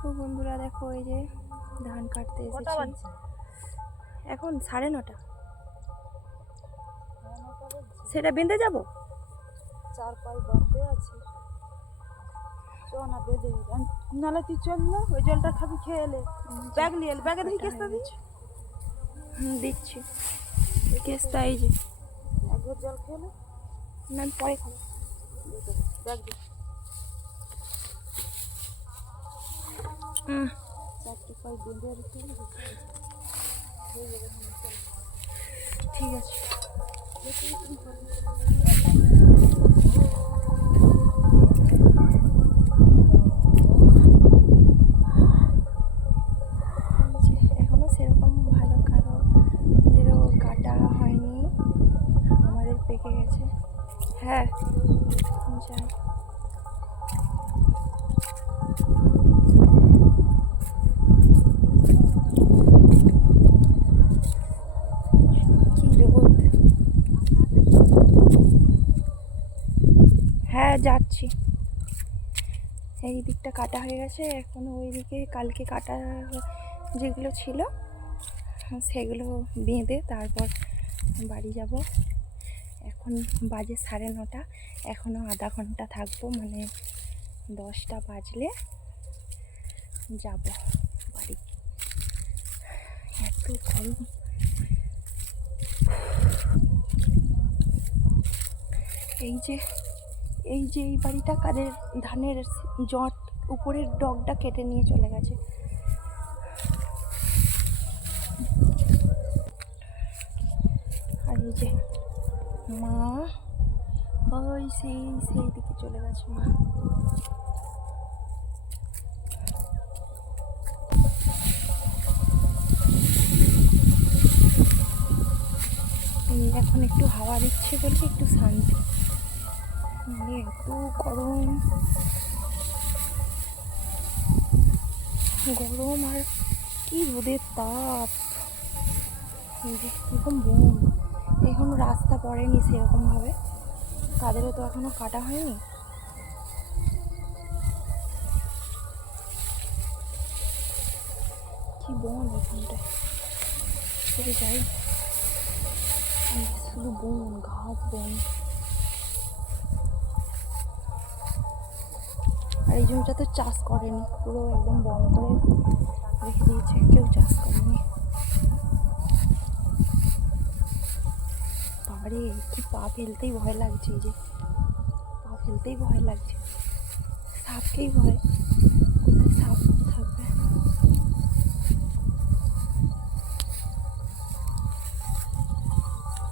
তো বন্ধুরা দেখো এই যে ধান কাটতে এসেছি। এখন 9:30। সেটা বেঁধে যাবো। 4-5 বাড়তে আছে। চ না বেঁধে নালে তুই চল না, ওই জলটা খাবি খেয়ে এলে। ব্যাগ নিয়ে এলে, ব্যাগে দেখি কেসটা দিচ্ছি। দিচ্ছি কেসটা এই যে। এক ঘর জল খেয়ে এলে না পরে খাবো। ব্যাগ দে। 4-5 বেঁধে রেখে ঠিক আছে। এখনো সেরকম ভালো কারোদেরও কাটা হয়নি, আমাদের পেকে গেছে। হ্যাঁ যাই। কি রোদ। হ্যাঁ যাচ্ছি। এই দিকটা কাটা হয়ে গেছে, এখনো ওই দিকে কালকে কাটা যেগুলো ছিল সেগুলো বেঁধে তারপর বাড়ি যাব। এখন বাজে 9:30, এখনও আধা ঘন্টা থাকবো, মানে 10টা বাজলে যাব বাড়ি। এত গরম। এই যে এই বাড়িটা কাদের ধানের জট উপরের ডগটা কেটে নিয়ে চলে গেছে। আর এই যে মা ওই সেই দিকে চলে গেছে মা। এখন একটু হাওয়া দিচ্ছে বলে একটু শান্তি, এত গরম গরম আর কি রোদের তাপ। এরকম বন এখনো রাস্তা পড়েনি সেরকম ভাবে, তাদেরও তো এখনো কাটা হয়নি। কি বন এখানটায়, চলে যাই শুধু বন, ঘাস বন। আর এই জমিটা তো চাষ করেনি, পুরো একদম বন করে রেখে দিয়েছে, কেউ চাষ করেনি। বাবারে কি পা ফেলতেই ভয় লাগছে, এই যে পা ফেলতেই ভয় লাগছে, সাপকেই ভয়